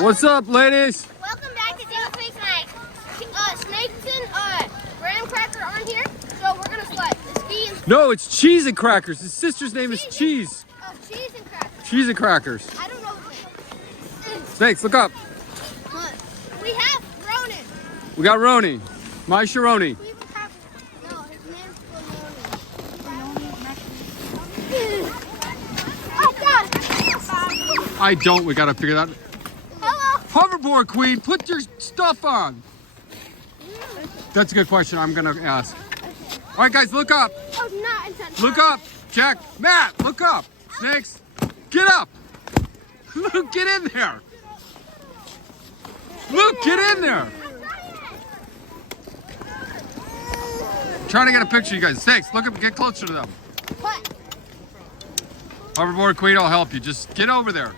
What's up, ladies? Welcome back to Dinner Snakes Night. Snakes and graham cracker on here, so we're gonna slide. No, it's Cheese and Crackers. His sister's name is Cheese. Oh, Cheese and Crackers. Cheese and Crackers. I don't know his name. Snakes, look up. We have Ronan. We got Roni. My Sharoni. We even have, no, his name's Oh, God. I don't. We gotta figure that out. Hello. Hoverboard Queen, put your stuff on. That's a good question. I'm gonna ask. All right, guys, look up. Oh, not intentional. Look up. Jack, Matt, look up. Snakes, get up. Luke, get in there. Luke, get in there. Trying to get a picture, you guys. Snakes, look up. Get closer to them. What? Hoverboard Queen will help you. Just get over there.